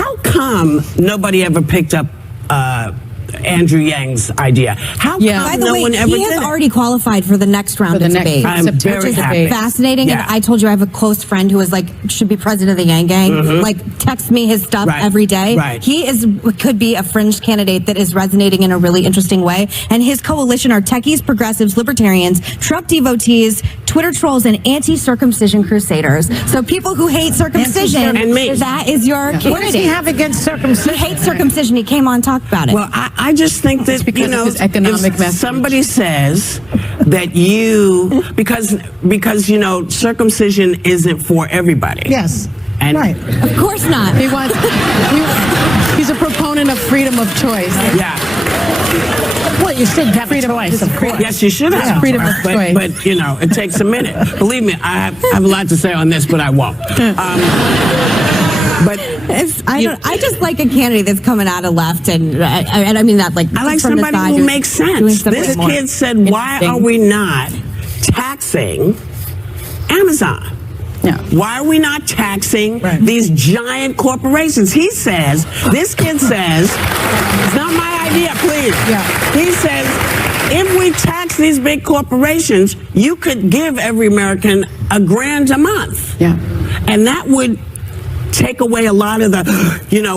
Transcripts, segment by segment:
how come nobody ever picked up Andrew Yang's idea? How come By the no way, one ever he did has it? already qualified for the next round of debate. I'm very happy. Fascinating. Yeah. And I told you I have a close friend who is like, should be president of the Yang Gang. Like, texts me his stuff every day. He could be a fringe candidate that is resonating in a really interesting way. And his coalition are techies, progressives, libertarians, Trump devotees, Twitter trolls, and anti-circumcision crusaders. So people who hate circumcision, and me. that is your candidate. What does he have against circumcision? He hates circumcision. He came on and talked about it. Well, I just think that, because of his economic if message. somebody says that because circumcision isn't for everybody. Yes. And right. Of course not. He's a proponent of freedom of choice. Yeah. Well, you should have freedom of choice, of course. Yes, you should have freedom of choice. But it takes a minute. Believe me, I have a lot to say on this, but I won't. But I just like a candidate that's coming out of left, and I mean that like. I like from the somebody side who who's makes sense. doing something This more kid said, "Why are we not taxing Amazon? Yeah. Why are we not taxing these giant corporations?" He says, this kid says, it's not my idea, please. Yeah. He says, if we tax these big corporations, you could give every American $1,000 a month. Yeah. And that would take away a lot of the,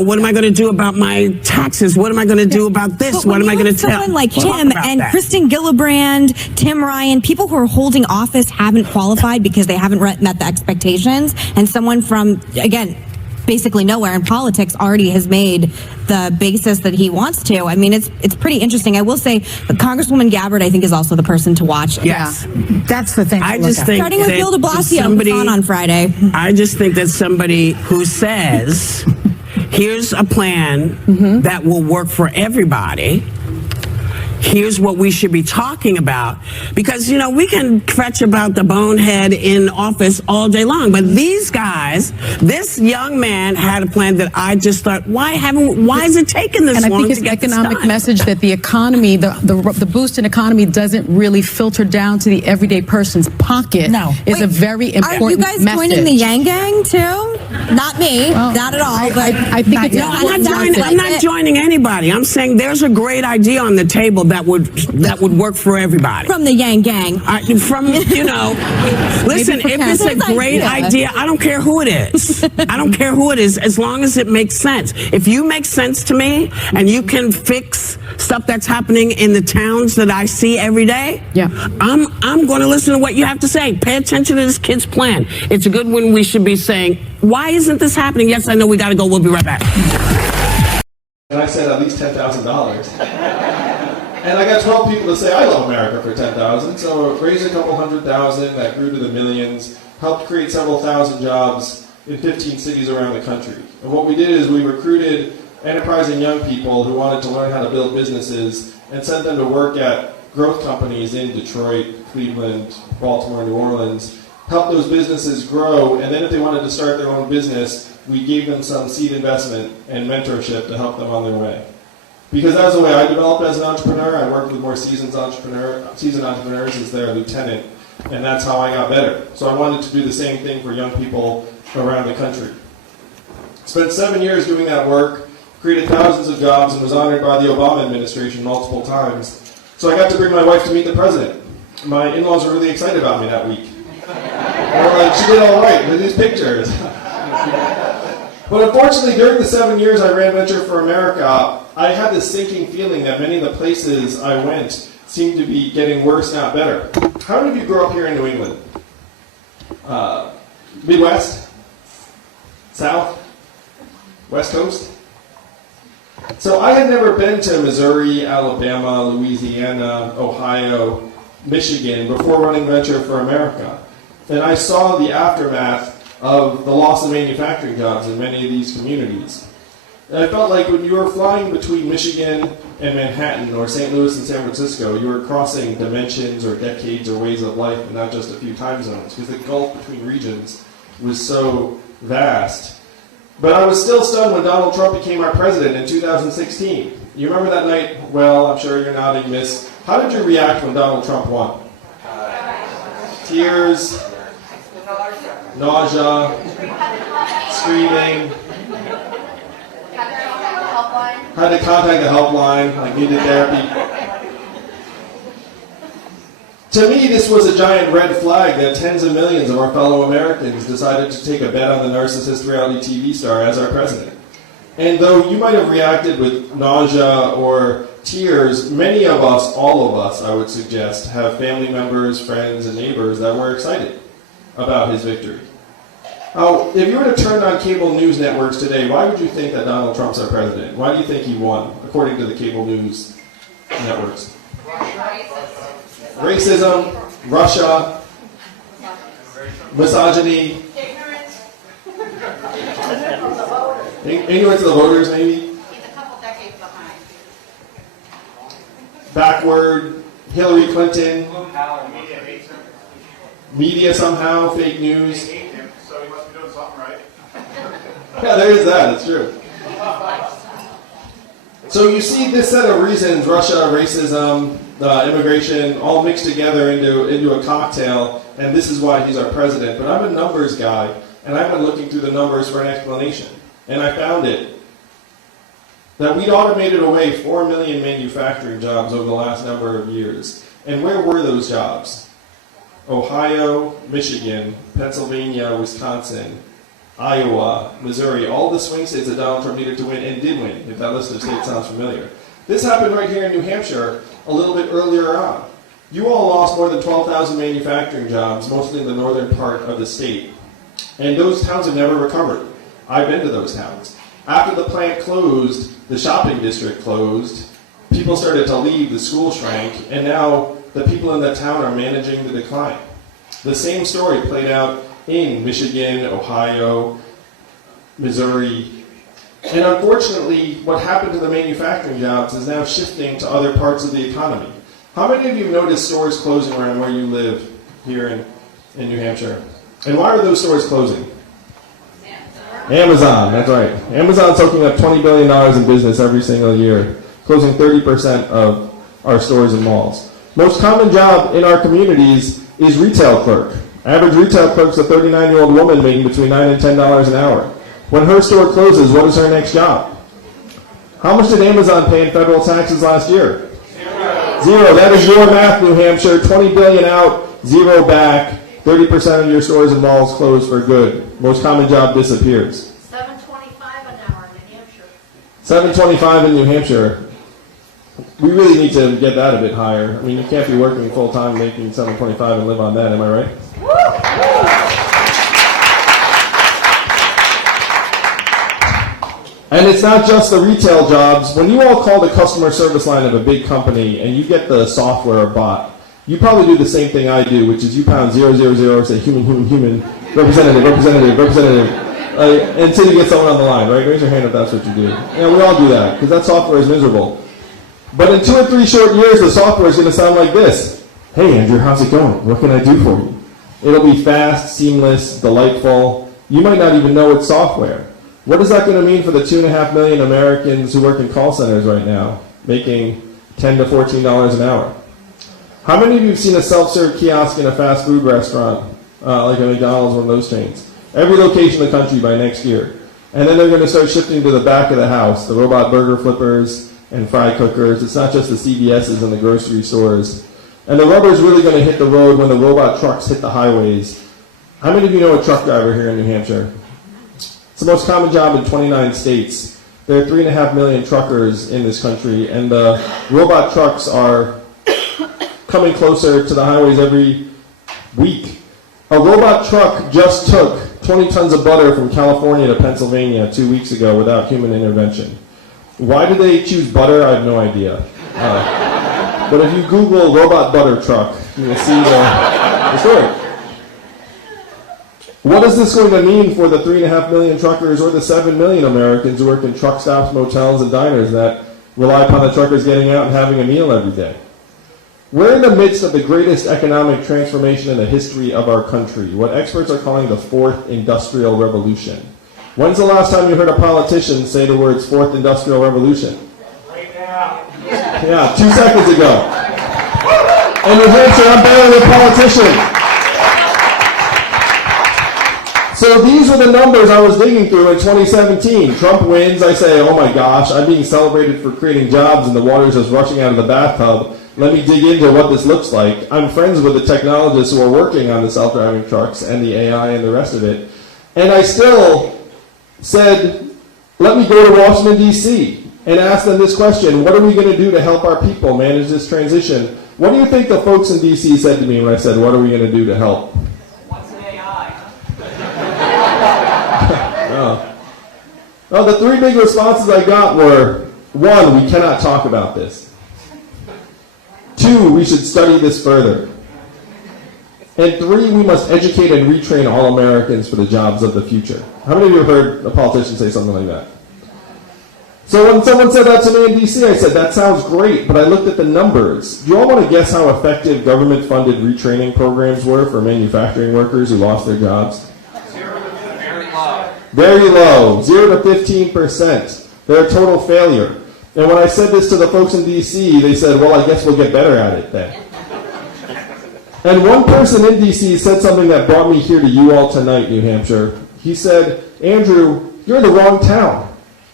what am I going to do about my taxes? What am I going to do about this? What am I going to tell? Someone like him and Kristen Gillibrand, Tim Ryan, people who are holding office haven't qualified because they haven't met the expectations. And someone from, again, basically nowhere in politics already has made the basis that he wants to. I mean, it's pretty interesting. I will say Congresswoman Gabbard, I think, is also the person to watch. Yes. That's the thing. I just think starting with that Bill de Blasio, who's on Friday. I just think that somebody who says, here's a plan that will work for everybody. Here's what we should be talking about. Because, we can fetch about the bonehead in office all day long. But these guys, this young man had a plan that I just thought, why is it taking this long to get this done? And I think his economic message that the economy, the boost in economy doesn't really filter down to the everyday person's pocket is a very important message. Are you guys joining the Yang Gang too? Not me, not at all. But I think it's I'm not joining anybody. I'm saying there's a great idea on the table that would work for everybody. From the Yang Gang. Listen, if it's a great idea, I don't care who it is. I don't care who it is, as long as it makes sense. If you make sense to me and you can fix stuff that's happening in the towns that I see every day, I'm going to listen to what you have to say. Pay attention to this kid's plan. It's a good one. We should be saying, why isn't this happening? Yes, I know we got to go. We'll be right back. And I said at least $10,000. And I got 12 people to say, I love America for $10,000. So raised a couple $100,000, that grew to the millions, helped create several thousand jobs in 15 cities around the country. And what we did is we recruited enterprising young people who wanted to learn how to build businesses and sent them to work at growth companies in Detroit, Cleveland, Baltimore, New Orleans, helped those businesses grow, and then if they wanted to start their own business, we gave them some seed investment and mentorship to help them on their way. Because that was the way I developed as an entrepreneur. I worked with more seasoned entrepreneurs as their lieutenant, and that's how I got better. So I wanted to do the same thing for young people around the country. Spent 7 years doing that work, created thousands of jobs, and was honored by the Obama administration multiple times. So I got to bring my wife to meet the president. My in-laws were really excited about me that week. They were like, she did all right with these pictures. But unfortunately, during the 7 years I ran Venture for America, I had this sinking feeling that many of the places I went seemed to be getting worse, not better. How many of you grew up here in New England? Midwest? South? West Coast? So I had never been to Missouri, Alabama, Louisiana, Ohio, Michigan before running Venture for America. And I saw the aftermath of the loss of manufacturing jobs in many of these communities. And I felt like when you were flying between Michigan and Manhattan or St. Louis and San Francisco, you were crossing dimensions or decades or ways of life and not just a few time zones, because the gulf between regions was so vast. But I was still stunned when Donald Trump became our president in 2016. You remember that night? Well, I'm sure you're nodding, miss. How did you react when Donald Trump won? Tears, nausea, screaming. had to contact the helpline, like needed therapy. To me, this was a giant red flag that tens of millions of our fellow Americans decided to take a bet on the narcissist reality TV star as our president. And though you might have reacted with nausea or tears, many of us, all of us, I would suggest, have family members, friends, and neighbors that were excited about his victory. Now, if you were to turn on cable news networks today, why would you think that Donald Trump's our president? Why do you think he won, according to the cable news networks? Racism, Russia, misogyny, ignorance of the voters, maybe. He's a couple decades behind. Backward, Hillary Clinton, media somehow, fake news. So he must be doing something right. Yeah, there is that, it's true. So you see this set of reasons, Russia, racism, immigration, all mixed together into a cocktail, and this is why he's our president. But I'm a numbers guy, and I've been looking through the numbers for an explanation. And I found it, that we'd automated away 4 million manufacturing jobs over the last number of years. And where were those jobs? Ohio, Michigan, Pennsylvania, Wisconsin, Iowa, Missouri, all the swing states that Donald Trump needed to win and did win, if that list of states sounds familiar. This happened right here in New Hampshire a little bit earlier on. You all lost more than 12,000 manufacturing jobs, mostly in the northern part of the state. And those towns have never recovered. I've been to those towns. After the plant closed, the shopping district closed, people started to leave, the school shrank, and now the people in that town are managing the decline. The same story played out in Michigan, Ohio, Missouri. And unfortunately, what happened to the manufacturing jobs is now shifting to other parts of the economy. How many of you noticed stores closing around where you live here in New Hampshire? And why are those stores closing? Amazon, that's right. Amazon's soaking up $20 billion in business every single year, closing 30% of our stores and malls. Most common job in our communities is retail clerk. Average retail clerk's a 39-year-old woman making between $9 and $10 an hour. When her store closes, what is her next job? How much did Amazon pay in federal taxes last year? Zero. That is your math, New Hampshire. 20 billion out, zero back. 30% of your stores and malls closed for good. Most common job disappears. $7.25 an hour in New Hampshire. $7.25 in New Hampshire. We really need to get that a bit higher. I mean, you can't be working full time making $7.25 and live on that. Am I right? And it's not just the retail jobs. When you all call the customer service line of a big company and you get the software bot, you probably do the same thing I do, which is you pound 000, say human, representative, until you get someone on the line, right? Raise your hand if that's what you do. Yeah, we all do that, because that software is miserable. But in 2 or 3 short years, the software is going to sound like this. Hey, Andrew, how's it going? What can I do for you? It'll be fast, seamless, delightful. You might not even know it's software. What is that going to mean for the 2.5 million Americans who work in call centers right now, making $10 to $14 an hour? How many of you have seen a self-serve kiosk in a fast food restaurant, like a McDonald's, one of those chains? Every location in the country by next year. And then they're going to start shifting to the back of the house, the robot burger flippers and fry cookers. It's not just the CVS's and the grocery stores. And the rubber's really going to hit the road when the robot trucks hit the highways. How many of you know a truck driver here in New Hampshire? It's the most common job in 29 states. There are 3.5 million truckers in this country, and the robot trucks are coming closer to the highways every week. A robot truck just took 20 tons of butter from California to Pennsylvania 2 weeks ago without human intervention. Why did they choose butter? I have no idea. But if you Google robot butter truck, you will see the story. What is this going to mean for the 3.5 million truckers or the 7 million Americans who work in truck stops, motels, and diners that rely upon the truckers getting out and having a meal every day? We're in the midst of the greatest economic transformation in the history of our country, what experts are calling the fourth industrial revolution. When's the last time you heard a politician say the words fourth industrial revolution? Right now. Yeah, 2 seconds ago. In New Hampshire, I'm better than a politician. So these are the numbers I was digging through in 2017. Trump wins. I say, oh my gosh, I'm being celebrated for creating jobs and the water's just rushing out of the bathtub. Let me dig into what this looks like. I'm friends with the technologists who are working on the self-driving trucks and the AI and the rest of it. And I still said, let me go to Washington, D.C. and ask them this question. What are we going to do to help our people manage this transition? What do you think the folks in D.C. said to me when I said, what are we going to do to help? What's an AI? Well, the three big responses I got were, one, we cannot talk about this. Two, we should study this further. And three, we must educate and retrain all Americans for the jobs of the future. How many of you have heard a politician say something like that? So when someone said that to me in D.C., I said, that sounds great, but I looked at the numbers. Do you all want to guess how effective government-funded retraining programs were for manufacturing workers who lost their jobs? Very low. Very low, 0 to 15%. They're a total failure. And when I said this to the folks in D.C., they said, well, I guess we'll get better at it then. And one person in D.C. said something that brought me here to you all tonight, New Hampshire. He said, Andrew, you're in the wrong town.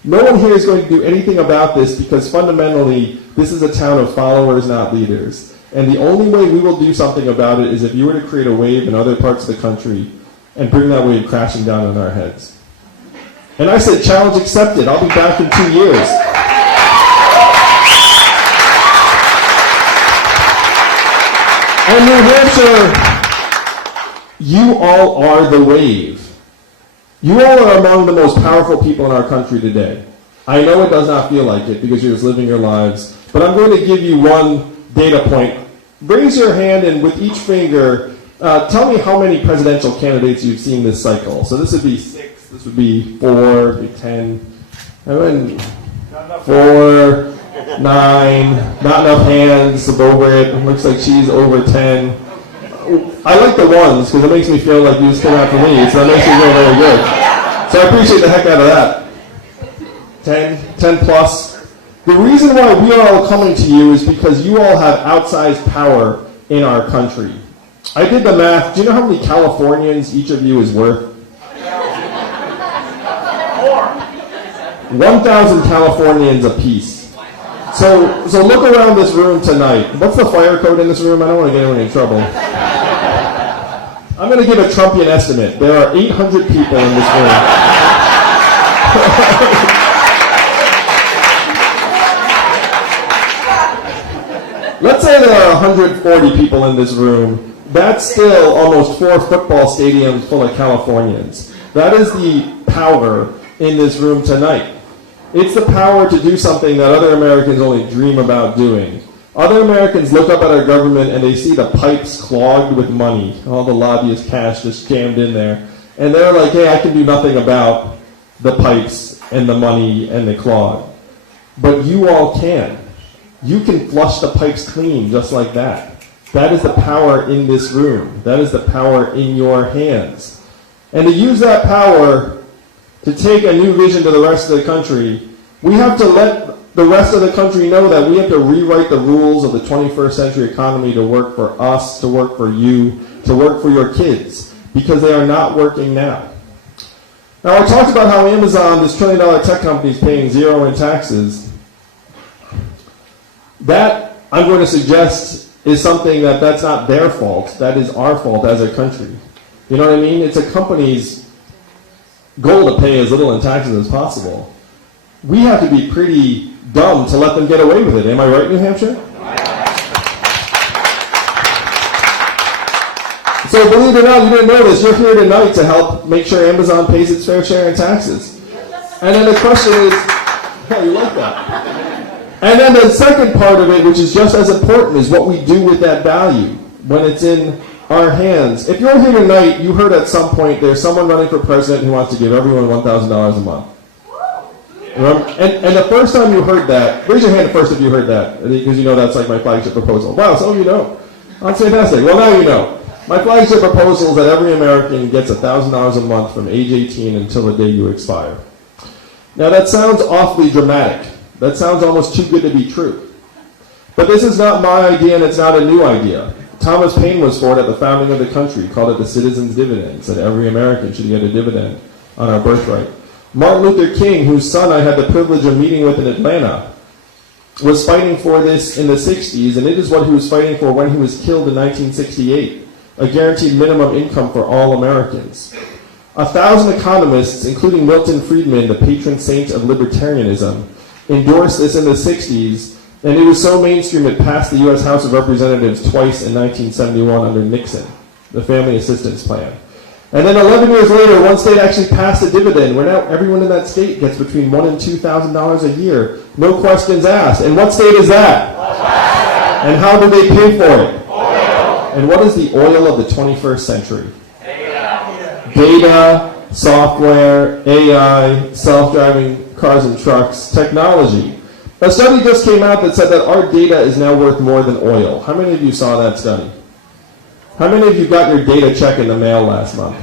No one here is going to do anything about this because fundamentally, this is a town of followers, not leaders. And the only way we will do something about it is if you were to create a wave in other parts of the country and bring that wave crashing down on our heads. And I said, challenge accepted. I'll be back in 2 years. And New Hampshire, you all are the wave. You all are among the most powerful people in our country today. I know it does not feel like it because you're just living your lives, but I'm going to give you one data point. Raise your hand and with each finger, tell me how many presidential candidates you've seen this cycle. So this would be 6, this would be 4, 10, 4, 9, not enough hands over it. Looks like she's over 10. I like the ones because it makes me feel like you just came after me, so that makes me feel very good. So I appreciate the heck out of that. 10 plus. The reason why we are all coming to you is because you all have outsized power in our country. I did the math. Do you know how many Californians each of you is worth? 1,000 Californians apiece. So look around this room tonight. What's the fire code in this room? I don't want to get anyone in trouble. I'm going to give a Trumpian estimate. There are 800 people in this room. Let's say there are 140 people in this room. That's still almost 4 football stadiums full of Californians. That is the power in this room tonight. It's the power to do something that other Americans only dream about doing. Other Americans look up at our government and they see the pipes clogged with money, all the lobbyist cash just jammed in there, and they're like, hey, I can do nothing about the pipes and the money and the clog. But you all can. You can flush the pipes clean just like that. That is the power in this room. That is the power in your hands. And to use that power to take a new vision to the rest of the country, we have to let the rest of the country know that we have to rewrite the rules of the 21st century economy to work for us, to work for you, to work for your kids, because they are not working now. Now, I talked about how Amazon, this $1 trillion tech company, is paying 0 in taxes. That, I'm going to suggest, is something that's not their fault. That is our fault as a country. You know what I mean? It's a company's goal to pay as little in taxes as possible. We have to be pretty dumb to let them get away with it. Am I right, New Hampshire? So believe it or not, you didn't know this. You're here tonight to help make sure Amazon pays its fair share in taxes. And then the question is, yeah, you like that. And then the second part of it, which is just as important, is what we do with that value when it's in our hands. If you're here tonight, you heard at some point there's someone running for president who wants to give everyone $1,000 a month. And the first time you heard that, raise your hand first if you heard that, because you know that's like my flagship proposal. Wow, some of you know. That's fantastic. Well, now you know. My flagship proposal is that every American gets $1,000 a month from age 18 until the day you expire. Now that sounds awfully dramatic. That sounds almost too good to be true. But this is not my idea and it's not a new idea. Thomas Paine was for it at the founding of the country, called it the citizen's dividend, said every American should get a dividend on our birthright. Martin Luther King, whose son I had the privilege of meeting with in Atlanta, was fighting for this in the 60s, and it is what he was fighting for when he was killed in 1968, a guaranteed minimum income for all Americans. 1,000 economists, including Milton Friedman, the patron saint of libertarianism, endorsed this in the 60s, and it was so mainstream it passed the U.S. House of Representatives twice in 1971 under Nixon, the Family Assistance Plan. And then 11 years later, one state actually passed a dividend where now everyone in that state gets between $1,000 and $2,000 a year. No questions asked. And what state is that? And how do they pay for it? Oil. And what is the oil of the 21st century? Data, software, AI, self-driving cars and trucks, technology. A study just came out that said that our data is now worth more than oil. How many of you saw that study? How many of you got your data check in the mail last month?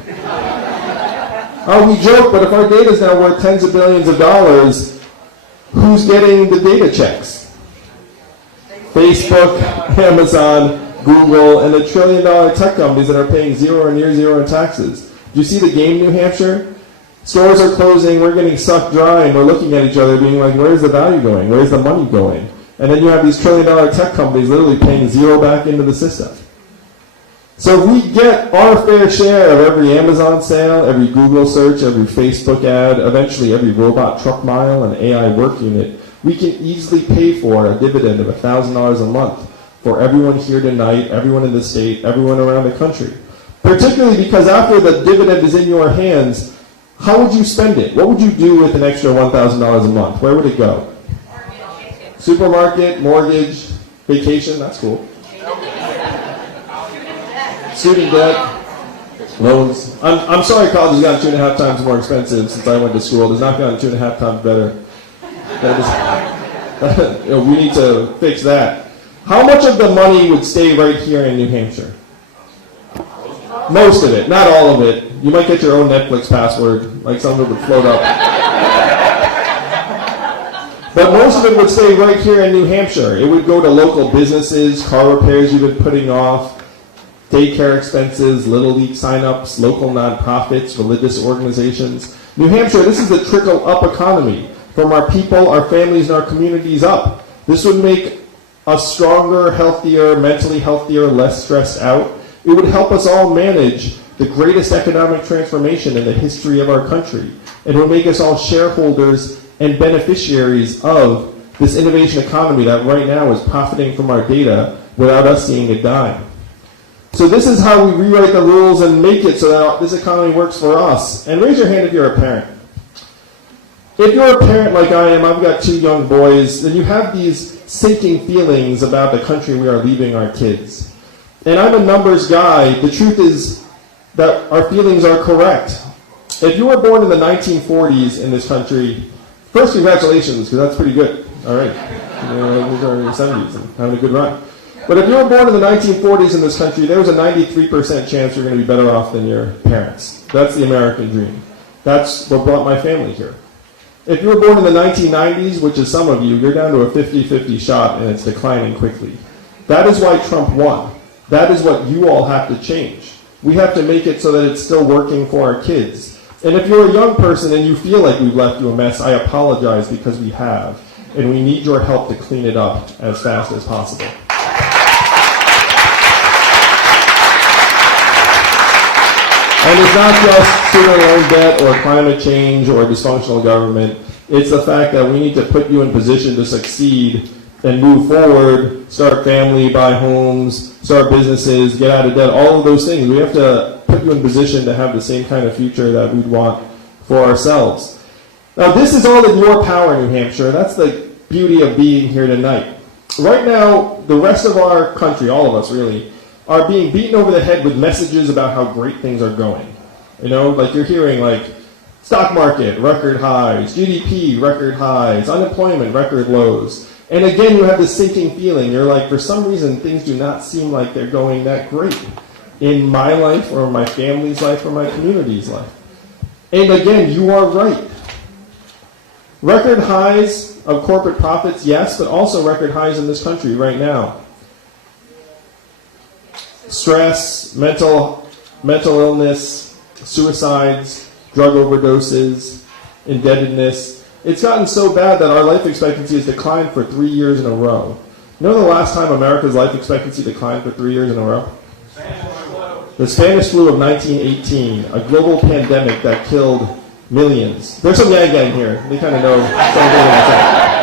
Oh, we joke, but if our data is now worth tens of billions of dollars, who's getting the data checks? Facebook, Amazon, Google, and the $1 trillion tech companies that are paying zero or near zero in taxes. Do you see the game, New Hampshire? Stores are closing, we're getting sucked dry, and we're looking at each other being like, where's the value going? Where's the money going? And then you have these $1 trillion tech companies literally paying zero back into the system. So if we get our fair share of every Amazon sale, every Google search, every Facebook ad, eventually every robot truck mile and AI work unit, we can easily pay for a dividend of $1,000 a month for everyone here tonight, everyone in the state, everyone around the country. Particularly because after the dividend is in your hands, how would you spend it? What would you do with an extra $1,000 a month? Where would it go? Supermarket, mortgage, vacation, that's cool. Student debt, loans. I'm sorry college has gotten 2.5 times more expensive since I went to school. It has not gotten 2.5 times better. We need to fix that. How much of the money would stay right here in New Hampshire? Most of it, not all of it. You might get your own Netflix password, like some of it would float up. But most of it would stay right here in New Hampshire. It would go to local businesses, car repairs you've been putting off, daycare expenses, Little League signups, local nonprofits, religious organizations. New Hampshire, this is a trickle-up economy from our people, our families, and our communities up. This would make us stronger, healthier, mentally healthier, less stressed out. It would help us all manage the greatest economic transformation in the history of our country. It would make us all shareholders and beneficiaries of this innovation economy that right now is profiting from our data without us seeing a dime. So this is how we rewrite the rules and make it so that this economy works for us. And raise your hand if you're a parent. If you're a parent like I am, I've got 2 young boys, then you have these sinking feelings about the country we are leaving our kids. And I'm a numbers guy. The truth is that our feelings are correct. If you were born in the 1940s in this country, first congratulations, because that's pretty good. All right. These are in your 70s and having a good run. But if you were born in the 1940s in this country, there was a 93% chance you're going to be better off than your parents. That's the American dream. That's what brought my family here. If you were born in the 1990s, which is some of you, you're down to a 50-50 shot and it's declining quickly. That is why Trump won. That is what you all have to change. We have to make it so that it's still working for our kids. And if you're a young person and you feel like we've left you a mess, I apologize because we have. And we need your help to clean it up as fast as possible. And it's not just student loan debt or climate change or dysfunctional government. It's the fact that we need to put you in position to succeed and move forward, start family, buy homes, start businesses, get out of debt, all of those things. We have to put you in position to have the same kind of future that we'd want for ourselves. Now, this is all in your power, New Hampshire. That's the beauty of being here tonight. Right now, the rest of our country, all of us really, are being beaten over the head with messages about how great things are going. You know, like you're hearing like stock market, record highs, GDP, record highs, unemployment, record lows. And again, you have this sinking feeling. You're like, for some reason, things do not seem like they're going that great in my life or my family's life or my community's life. And again, you are right. Record highs of corporate profits, yes, but also record highs in this country right now. stress, mental illness, suicides, drug overdoses, indebtedness. It's gotten so bad that our life expectancy has declined for 3 years in a row. You know the last time America's life expectancy declined for 3 years in a row? The Spanish flu of 1918, a global pandemic that killed millions. There's some Yang here. They kind of know something like that.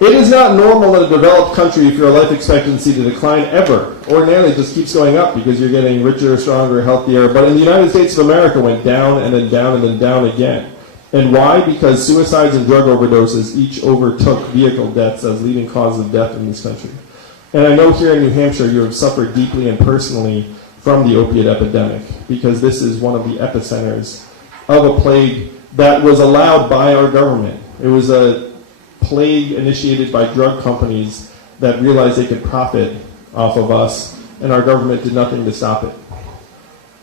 It is not normal in a developed country for your life expectancy to decline ever. Ordinarily, it just keeps going up because you're getting richer, stronger, healthier. But in the United States of America, it went down and then down and then down again. And why? Because suicides and drug overdoses each overtook vehicle deaths as leading causes of death in this country. And I know here in New Hampshire you have suffered deeply and personally from the opiate epidemic, because this is one of the epicenters of a plague that was allowed by our government. It was a plague initiated by drug companies that realized they could profit off of us, and our government did nothing to stop it.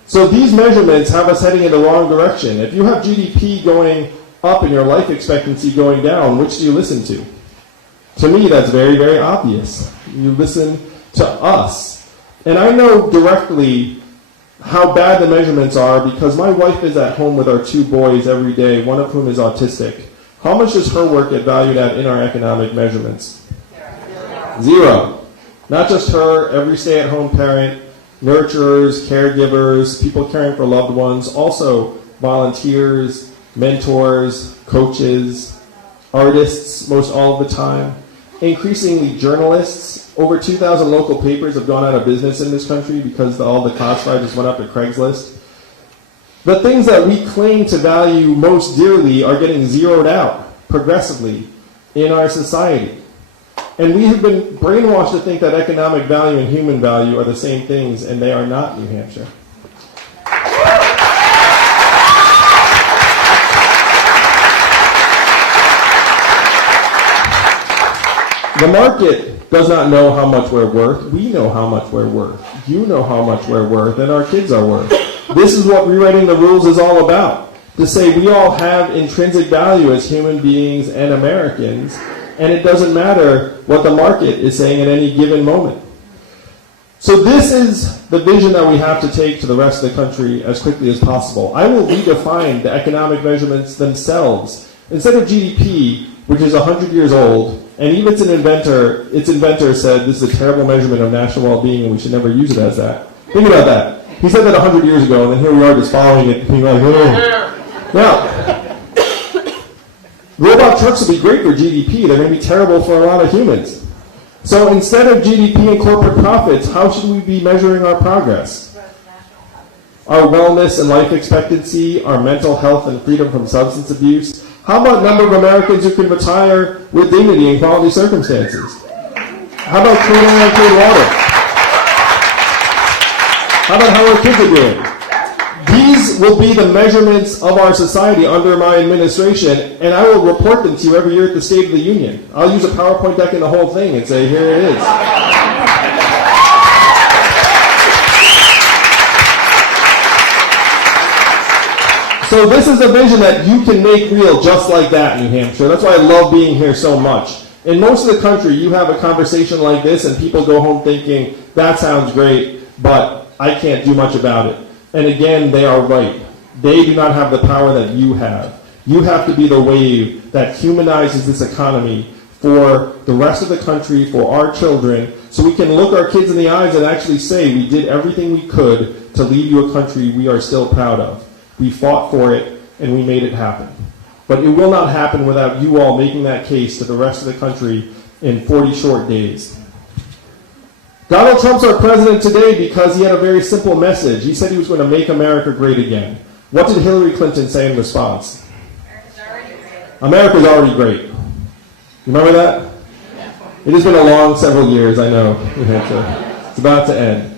So these measurements have us heading in the wrong direction. If you have GDP going up and your life expectancy going down, which do you listen to? To me, that's very, very obvious. You listen to us. And I know directly how bad the measurements are because my wife is at home with our 2 boys every day, one of whom is autistic. How much does her work get valued at in our economic measurements? 0. Not just her, every stay-at-home parent, nurturers, caregivers, people caring for loved ones, also volunteers, mentors, coaches, artists most all of the time, increasingly journalists. Over 2,000 local papers have gone out of business in this country because all the classifieds just went up at Craigslist. The things that we claim to value most dearly are getting zeroed out progressively in our society. And we have been brainwashed to think that economic value and human value are the same things, and they are not, New Hampshire. The market does not know how much we're worth. We know how much we're worth. You know how much we're worth, and our kids are worth. This is what rewriting the rules is all about. To say we all have intrinsic value as human beings and Americans, and it doesn't matter what the market is saying at any given moment. So this is the vision that we have to take to the rest of the country as quickly as possible. I will redefine the economic measurements themselves. Instead of GDP, which is 100 years old, and even its inventor said this is a terrible measurement of national well-being and we should never use it as that. Think about that. He said that 100 years ago, and then here we are just following it, being like, oh. Now, robot trucks would be great for GDP. They're going to be terrible for a lot of humans. So instead of GDP and corporate profits, how should we be measuring our progress? Our wellness and life expectancy, our mental health and freedom from substance abuse. How about number of Americans who can retire with dignity and quality circumstances? How about clean air and clean water? How about how our kids are doing? These will be the measurements of our society under my administration, and I will report them to you every year at the State of the Union. I'll use a PowerPoint deck in the whole thing and say, here it is. So this is a vision that you can make real just like that, New Hampshire. That's why I love being here so much. In most of the country, you have a conversation like this and people go home thinking, that sounds great, but I can't do much about it. And again, they are right. They do not have the power that you have. You have to be the wave that humanizes this economy for the rest of the country, for our children, so we can look our kids in the eyes and actually say we did everything we could to leave you a country we are still proud of. We fought for it, and we made it happen. But it will not happen without you all making that case to the rest of the country in 40 short days. Donald Trump's our president today because he had a very simple message. He said he was going to make America great again. What did Hillary Clinton say in response? America's already great. You remember that? It has been a long several years, I know. It's about to end.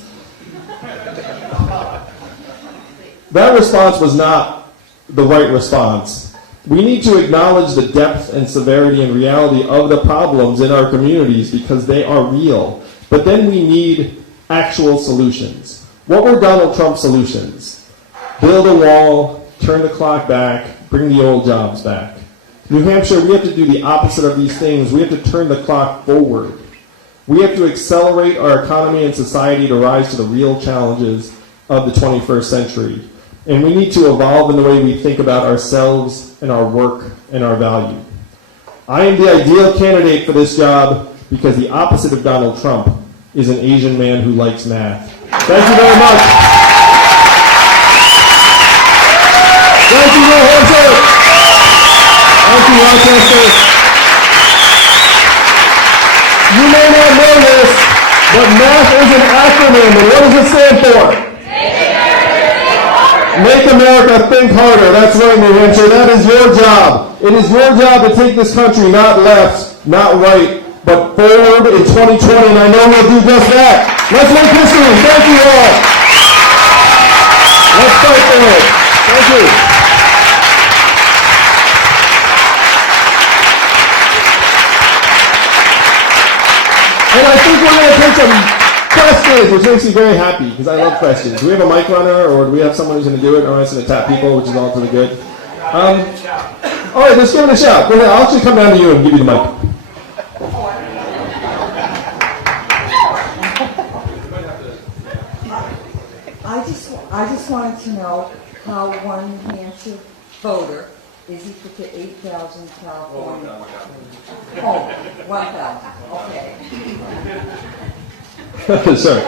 That response was not the right response. We need to acknowledge the depth and severity and reality of the problems in our communities because they are real. But then we need actual solutions. What were Donald Trump's solutions? Build a wall, turn the clock back, bring the old jobs back. New Hampshire, we have to do the opposite of these things. We have to turn the clock forward. We have to accelerate our economy and society to rise to the real challenges of the 21st century. And we need to evolve in the way we think about ourselves and our work and our value. I am the ideal candidate for this job because the opposite of Donald Trump is an Asian man who likes math. Thank you very much. Thank you, New Hampshire. Thank you, Rochester. You may not know this, but math is an acronym, and what does it stand for? Make America think harder. That's right, New Hampshire. That is your job. It is your job to take this country not left, not right, but forward in 2020, and I know we'll do just that. Let's make history. Thank you all. Let's fight for it. Thank you. And I think we're going to take some questions, which makes me very happy, because I love questions. Do we have a mic runner, or do we have someone who's going to do it, or I'm just going to tap people, which is all to the good? All right, let's give it a shout. Go ahead. I'll actually come down to you and give you the mic. I just wanted to know how one New Hampshire voter is equal to 8,000 California. Oh, 1,000. Okay. Sure.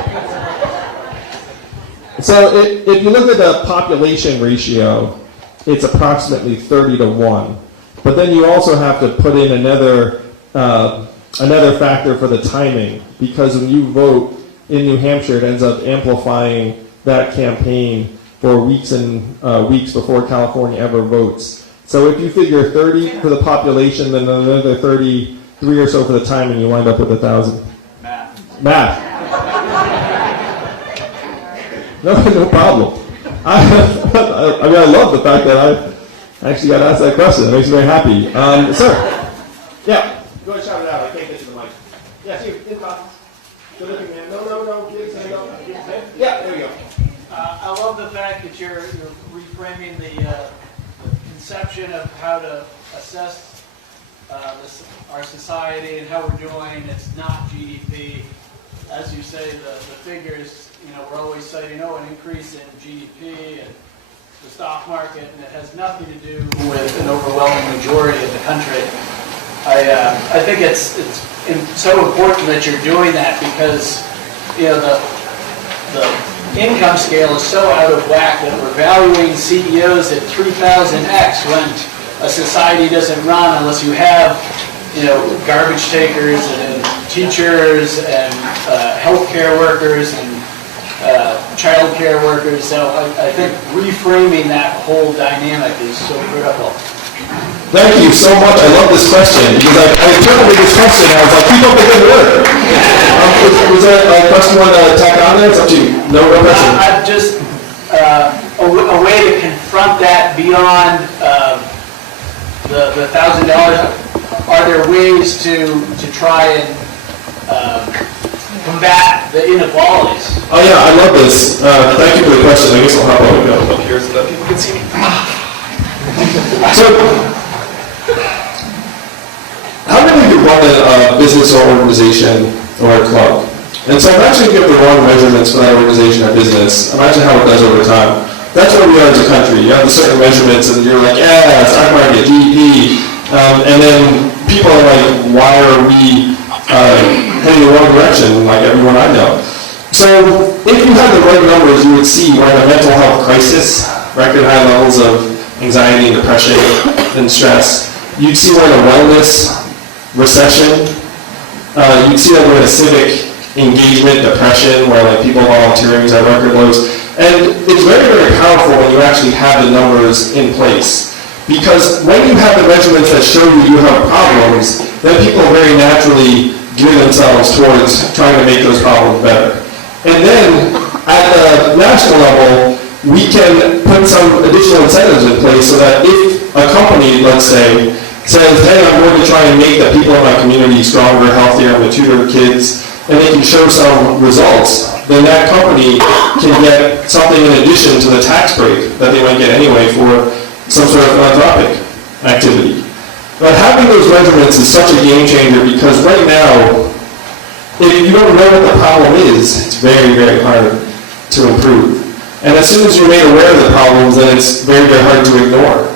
So if you look at the population ratio, it's approximately 30 to 1. But then you also have to put in another factor for the timing, because when you vote in New Hampshire, it ends up amplifying that campaign for weeks and weeks before California ever votes. So if you figure 30 for the population, then another 33 or so for the timing, you wind up with 1,000. Math. No problem. I mean, I love the fact that I actually got asked that question. That makes me very happy. Sir. Yeah. Go ahead, shout it out. I can't get to the mic. Yeah, see you. In box. Good looking man. No. Yeah, there we go. I love the fact that you're reframing the conception of how to assess our society and how we're doing. It's not GDP. As you say, the figures, we're always citing, an increase in GDP and the stock market, and it has nothing to do with an overwhelming majority of the country. I think it's so important that you're doing that, because the income scale is so out of whack that we're valuing CEOs at 3,000x when a society doesn't run unless you have garbage takers and teachers and healthcare workers and child care workers. So I think reframing that whole dynamic is so critical. Thank you so much. I love this question, because I interpreted this question as keep up the good work. Was there a question you want to tack on there? It's up to you. No question. Just a way to confront that beyond the $1,000. Are there ways to try and combat the inequalities? Oh yeah, I love this. Thank you for the question. I guess I'll hop up here so that people can see me. So, how many of you run a business or organization or a club? And so imagine you get the wrong measurements for that organization or business. Imagine how it does over time. That's where we are as a country. You have the certain measurements and you're like, stock market, GDP. And then people are like, why are we heading the wrong direction, like everyone I know? So if you had the right numbers, you would see we're in a mental health crisis, record high levels of anxiety and depression and stress. You'd see we're in a wellness recession. You'd see that we're in a civic engagement depression, where people volunteering is at record lows. And it's very, very powerful when you actually have the numbers in place. Because when you have the measurements that show you have problems, then people very naturally gear themselves towards trying to make those problems better. And then at the national level, we can put some additional incentives in place so that if a company, let's say, says, hey, I'm going to try and make the people in my community stronger, healthier, I'm going to tutor kids, and they can show some results, then that company can get something in addition to the tax break that they might get anyway for some sort of philanthropic activity. But having those measurements is such a game changer, because right now, if you don't know what the problem is, it's very, very hard to improve. And as soon as you're made aware of the problems, then it's very, very hard to ignore.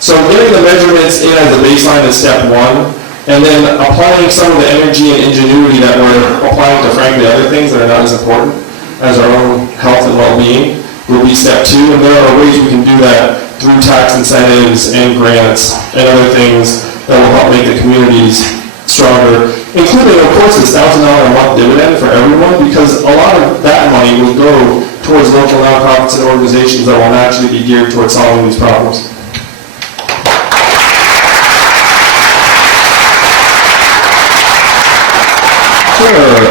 So getting the measurements in as a baseline is step one, and then applying some of the energy and ingenuity that we're applying to, frankly, other things that are not as important as our own health and well-being will be step two. And there are ways we can do that through tax incentives and grants and other things that will help make the communities stronger, including, of course, this $1,000 a month dividend for everyone, because a lot of that money will go towards local nonprofits and organizations that will naturally be geared towards solving these problems. Sure.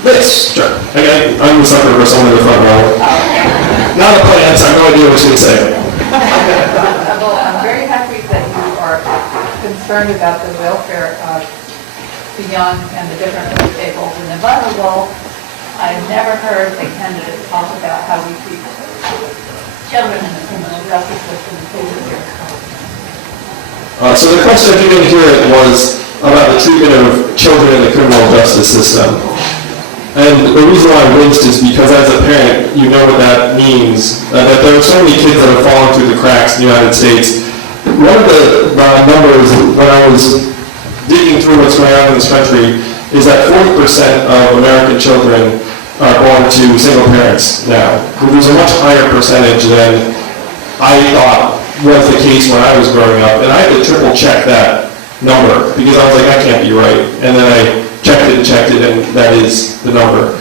This, sure. Okay, I'm the sucker for someone in the front row. Not a plan, so I have no idea what you would say. Well, I'm very happy that you are concerned about the welfare of the young and the different tables and the vulnerable. I've never heard a candidate talk about how we treat children in the criminal justice system here. So the question, if you didn't hear it, was about the treatment of children in the criminal justice system. And the reason why I winced is because as a parent, you know what that means, that there are so many kids that have fallen through the cracks in the United States. One of the numbers when I was digging through what's going on in this country is that 40% of American children are born to single parents now. There's a much higher percentage than I thought was the case when I was growing up, and I had to triple check that number because I was like, that can't be right. And then I checked it, and that is the number.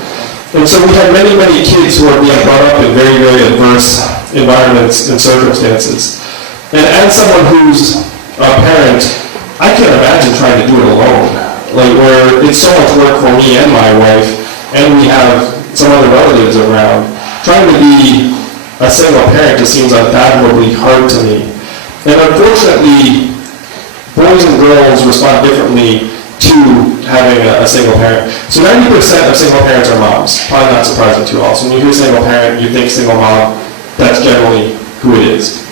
And so we have many, many kids who are being brought up in very, very adverse environments and circumstances. And as someone who's a parent, I can't imagine trying to do it alone. Like, where it's so much work for me and my wife, and we have some other relatives around. Trying to be a single parent just seems unfathomably hard to me. And unfortunately, boys and girls respond differently to having a single parent. So 90% of single parents are moms. Probably not surprising to you all. So when you hear single parent, you think single mom. That's generally who it is.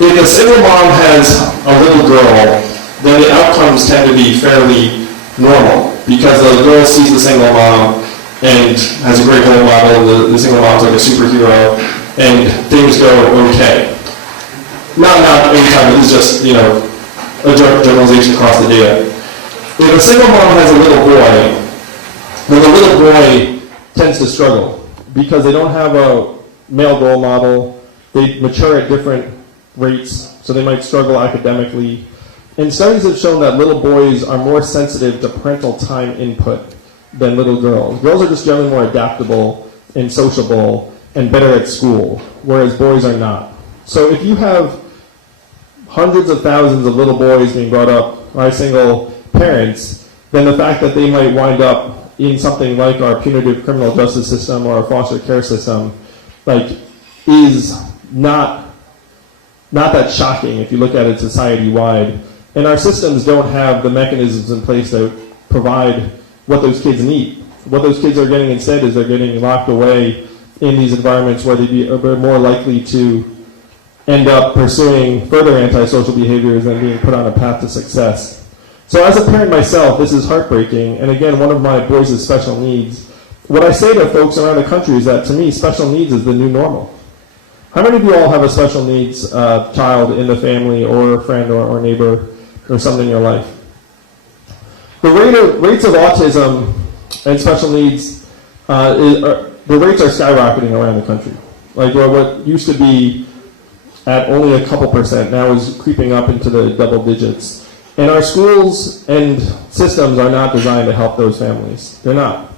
If a single mom has a little girl, then the outcomes tend to be fairly normal because the girl sees the single mom and has a great role model. The single mom's like a superhero, and things go okay. Not every time. This is just, a generalization across the data. If a single mom has a little boy, then the little boy tends to struggle because they don't have a male role model. They mature at different rates, so they might struggle academically. And studies have shown that little boys are more sensitive to parental time input than little girls. Girls are just generally more adaptable and sociable and better at school, whereas boys are not. So if you have hundreds of thousands of little boys being brought up by single parents, then the fact that they might wind up in something like our punitive criminal justice system or our foster care system, is not that shocking if you look at it society-wide. And our systems don't have the mechanisms in place to provide what those kids need. What those kids are getting instead is they're getting locked away in these environments where they're more likely to end up pursuing further antisocial behaviors than being put on a path to success. So as a parent myself, this is heartbreaking. And again, one of my boys is special needs. What I say to folks around the country is that to me, special needs is the new normal. How many of you all have a special needs child in the family or a friend or neighbor or something in your life? The rates of autism and special needs, the rates are skyrocketing around the country. Like what used to be at only a couple percent now is creeping up into the double digits. And our schools and systems are not designed to help those families. They're not.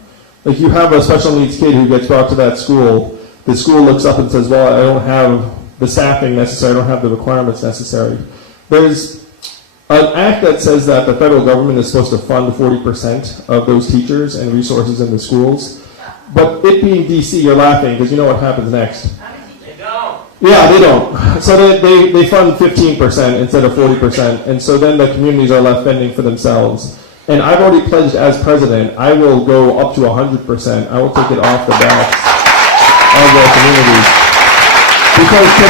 Like you have a special needs kid who gets brought to that school, the school looks up and says, well, I don't have the staffing necessary, I don't have the requirements necessary. There's an act that says that the federal government is supposed to fund 40% of those teachers and resources in the schools. But it being DC, you're laughing because you know what happens next. They don't. Yeah, they don't. So they fund 15% instead of 40%, and so then the communities are left fending for themselves. And I've already pledged as president, I will go up to 100%. I will take it off the backs of the communities. Because to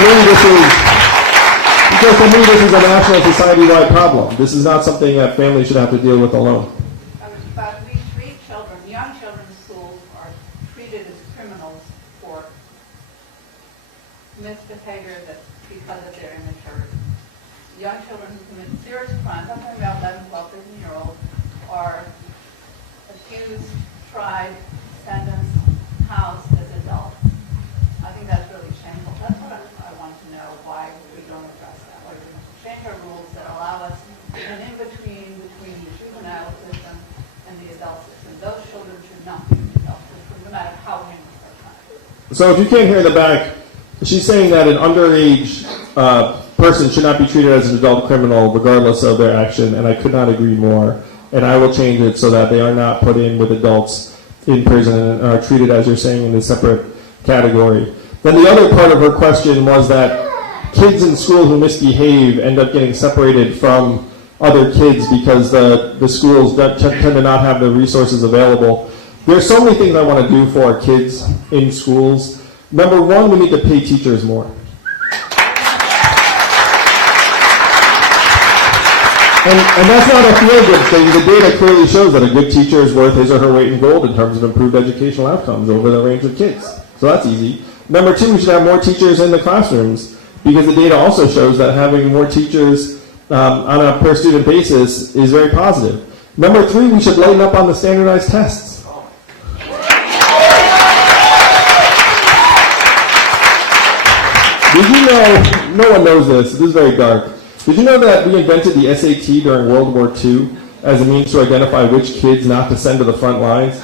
me this is a national society-wide problem. This is not something that families should have to deal with alone. I was about to read So if you can't hear in the back, she's saying that an underage person should not be treated as an adult criminal regardless of their action, and I could not agree more. And I will change it so that they are not put in with adults in prison and are treated, as you're saying, in a separate category. Then the other part of her question was that kids in school who misbehave end up getting separated from other kids because the schools tend to not have the resources available. There's so many things I want to do for our kids in schools. Number one, we need to pay teachers more. And that's not a feel-good thing. The data clearly shows that a good teacher is worth his or her weight in gold in terms of improved educational outcomes over the range of kids. So that's easy. Number two, we should have more teachers in the classrooms because the data also shows that having more teachers on a per-student basis is very positive. Number three, we should lighten up on the standardized tests. Did you know, no one knows this is very dark. Did you know that we invented the SAT during World War II as a means to identify which kids not to send to the front lines?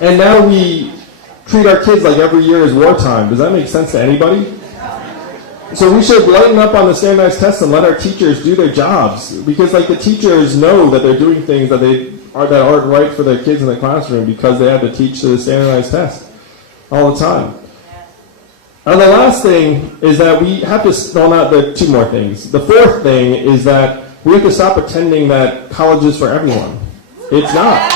And now we treat our kids like every year is wartime. Does that make sense to anybody? So we should lighten up on the standardized tests and let our teachers do their jobs. Because like the teachers know that they're doing things that aren't right for their kids in the classroom because they have to teach to the standardized test all the time. And the last thing is that we have to, there are two more things. The fourth thing is that we have to stop pretending that college is for everyone. It's not.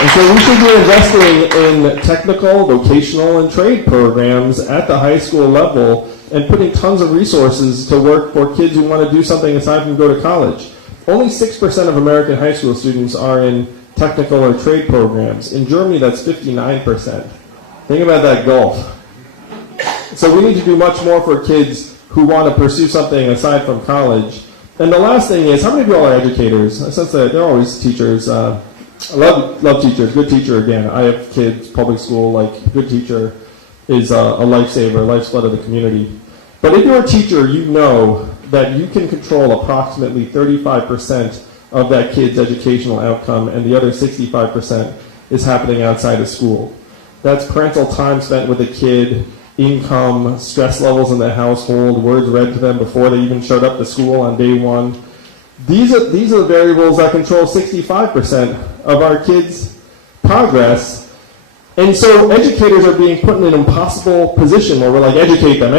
And so we should be investing in technical, vocational, and trade programs at the high school level and putting tons of resources to work for kids who want to do something aside from go to college. Only 6% of American high school students are in technical or trade programs. In Germany, that's 59%. Think about that gulf. So we need to do much more for kids who want to pursue something aside from college. And the last thing is, how many of you all are educators? Since they're always teachers. I love teachers. Good teacher, again. I have kids, public school, good teacher is a lifesaver, lifeblood of the community. But if you're a teacher, you know that you can control approximately 35% of that kid's educational outcome, and the other 65% is happening outside of school. That's parental time spent with the kid, income, stress levels in the household, words read to them before they even showed up to school on day one. These are the variables that control 65% of our kids' progress. And so educators are being put in an impossible position where we're like, educate them,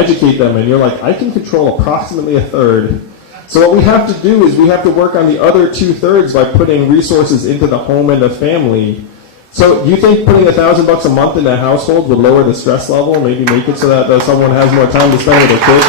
and you're like, I can control approximately a third. So what we have to do is we have to work on the other 2/3 by putting resources into the home and the family. So you think putting $1,000 a month in that household would lower the stress level, maybe make it so that someone has more time to spend with their kids?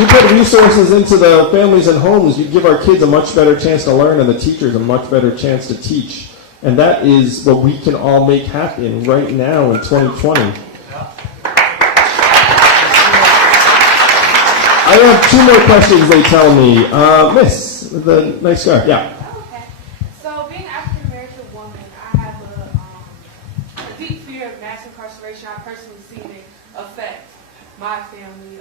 You put resources into the families and homes, you give our kids a much better chance to learn and the teachers a much better chance to teach. And that is what we can all make happen right now in 2020. I have two more questions, they tell me. Miss, with the nice scar. Yeah. Okay. So being an African-American woman, I have a deep fear of mass incarceration. I personally seen it affect my family,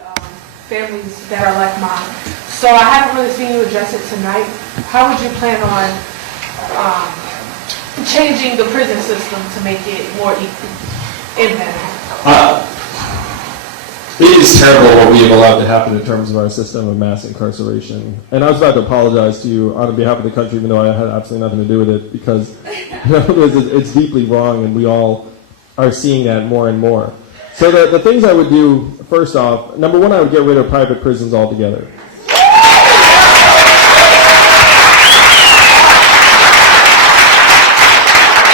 families that are like mine. So I haven't really seen you address it tonight. How would you plan on changing the prison system to make it more equal and better? It is terrible what we have allowed to happen in terms of our system of mass incarceration. And I was about to apologize to you on behalf of the country, even though I had absolutely nothing to do with it, because it's deeply wrong and we all are seeing that more and more. So the things I would do, first off, number one, I would get rid of private prisons altogether.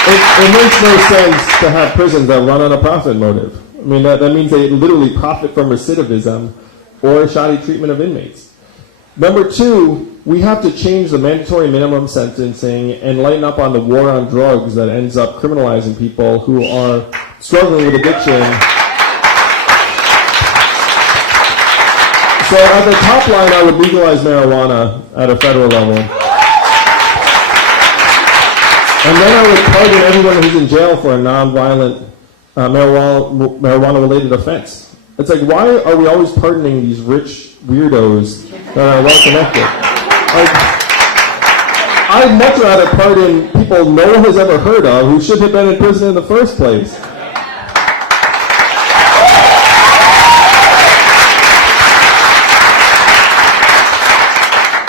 It makes no sense to have prisons that run on a profit motive. I mean, that means they literally profit from recidivism or shoddy treatment of inmates. Number two, we have to change the mandatory minimum sentencing and lighten up on the war on drugs that ends up criminalizing people who are struggling with addiction. So at the top line, I would legalize marijuana at a federal level. And then I would pardon everyone who's in jail for a nonviolent marijuana-related offense. It's like, why are we always pardoning these rich weirdos that are well connected. I'd much rather pardon people no one has ever heard of who should have been in prison in the first place.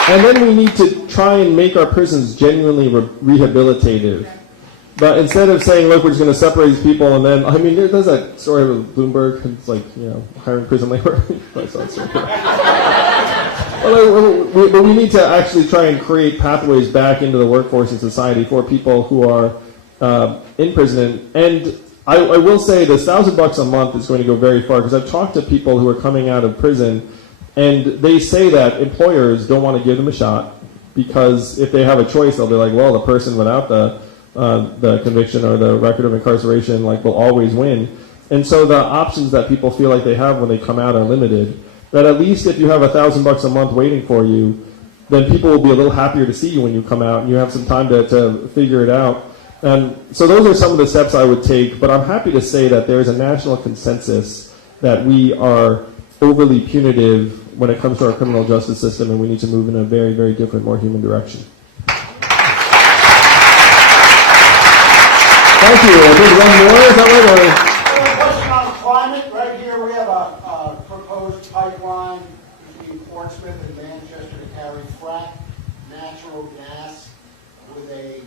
And then we need to try and make our prisons genuinely rehabilitative. But instead of saying, look, we're just going to separate these people, and then, I mean, there's that story with Bloomberg, it's like, hiring prison labor. That's not so cool. But we need to actually try and create pathways back into the workforce and society for people who are in prison. And I will say this $1,000 a month is going to go very far, because I've talked to people who are coming out of prison, and they say that employers don't want to give them a shot, because if they have a choice, they'll be like, well, the person without the conviction or the record of incarceration will always win. And so the options that people feel like they have when they come out are limited. That at least if you have $1,000 a month waiting for you, then people will be a little happier to see you when you come out, and you have some time to figure it out. And so those are some of the steps I would take, but I'm happy to say that there's a national consensus that we are overly punitive when it comes to our criminal justice system, and we need to move in a very, very different, more human direction. Thank you. I did one more. Is that right? A question on climate. Right here we have a proposed pipeline between Portsmouth and Manchester to carry fracked natural gas with a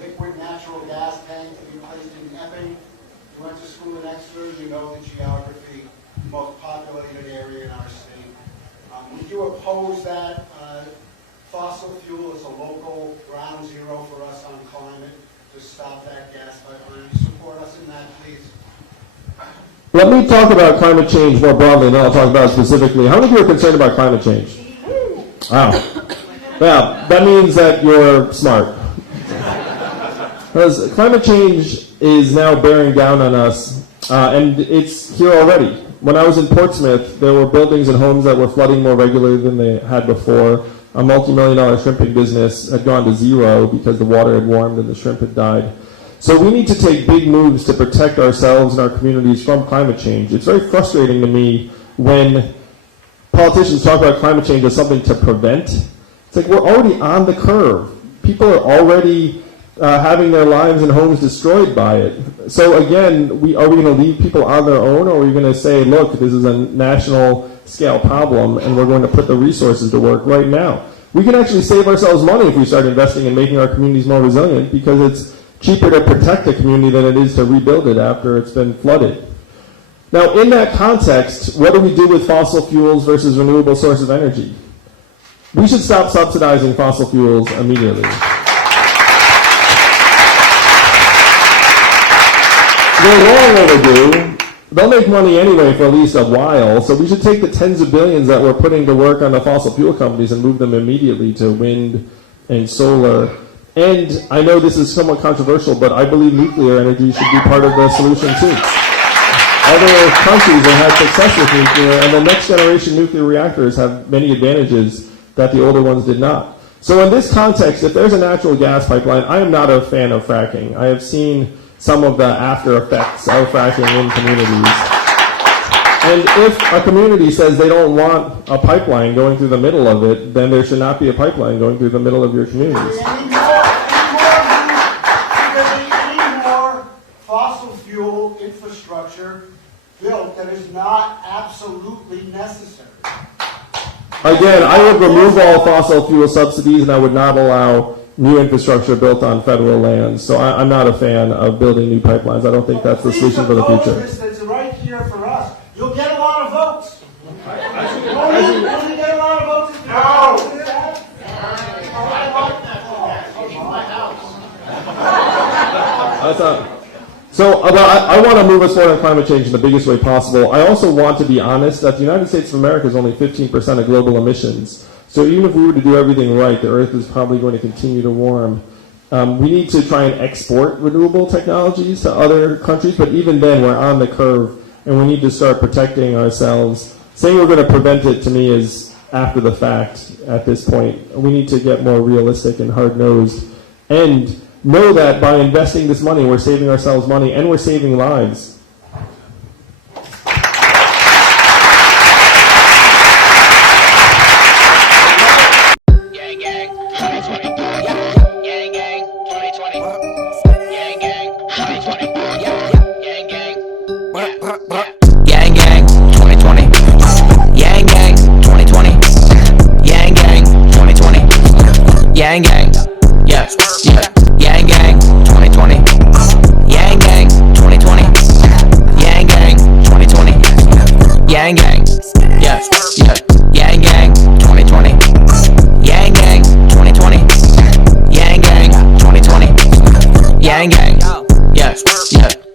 liquid natural gas tank to be placed in Epping. You went to school in Exeter. You know the geography, the most populated area in our state. Would you oppose that? Fossil fuel is a local ground zero for us on climate. To stop that gas pipeline. Support us in that, please. Let me talk about climate change more broadly, and then I'll talk about it specifically. How many of you are concerned about climate change? Wow. Well, that means that you're smart. Because climate change is now bearing down on us, and it's here already. When I was in Portsmouth, there were buildings and homes that were flooding more regularly than they had before. A multi-million-dollar shrimping business had gone to zero because the water had warmed and the shrimp had died. So we need to take big moves to protect ourselves and our communities from climate change. It's very frustrating to me when politicians talk about climate change as something to prevent. It's like we're already on the curve. People are already having their lives and homes destroyed by it. So again, are we going to leave people on their own, or are we going to say, look, this is a national scale problem, and we're going to put the resources to work right now? We can actually save ourselves money if we start investing in making our communities more resilient, because it's cheaper to protect a community than it is to rebuild it after it's been flooded. Now, in that context, what do we do with fossil fuels versus renewable sources of energy? We should stop subsidizing fossil fuels immediately. They're long overdue. They'll make money anyway for at least a while, so we should take the tens of billions that we're putting to work on the fossil fuel companies and move them immediately to wind and solar. And I know this is somewhat controversial, but I believe nuclear energy should be part of the solution too. Other countries have had success with nuclear, and the next generation nuclear reactors have many advantages that the older ones did not. So in this context, if there's a natural gas pipeline, I am not a fan of fracking. I have seen some of the after effects of fracking in communities. And if a community says they don't want a pipeline going through the middle of it, then there should not be a pipeline going through the middle of your communities. Any more fossil fuel infrastructure built that is not absolutely necessary? Again, I would remove all fossil fuel subsidies, and I would not allow new infrastructure built on federal lands. So I'm not a fan of building new pipelines. I don't think that's the solution for the future. This is right here for us. You'll get a lot of votes. Will you get a lot of votes? No. That's not. So I want to move us forward on climate change in the biggest way possible. I also want to be honest that the United States of America is only 15% of global emissions. So even if we were to do everything right, the Earth is probably going to continue to warm. We need to try and export renewable technologies to other countries, but even then we're on the curve, and we need to start protecting ourselves. Saying we're going to prevent it, to me, is after the fact at this point. We need to get more realistic and hard-nosed and know that by investing this money, we're saving ourselves money and we're saving lives. Yang gang 2020. Yang gang 2020. Yang gang 2020. Yang gang. Yeah, yeah. Yang gang 2020. Yang gang 2020. Yang gang 2020. Yang gang. Yeah, yeah. Yang gang 2020. Yang gang 2020. Yang gang 2020. Yang gang. Yeah, yeah.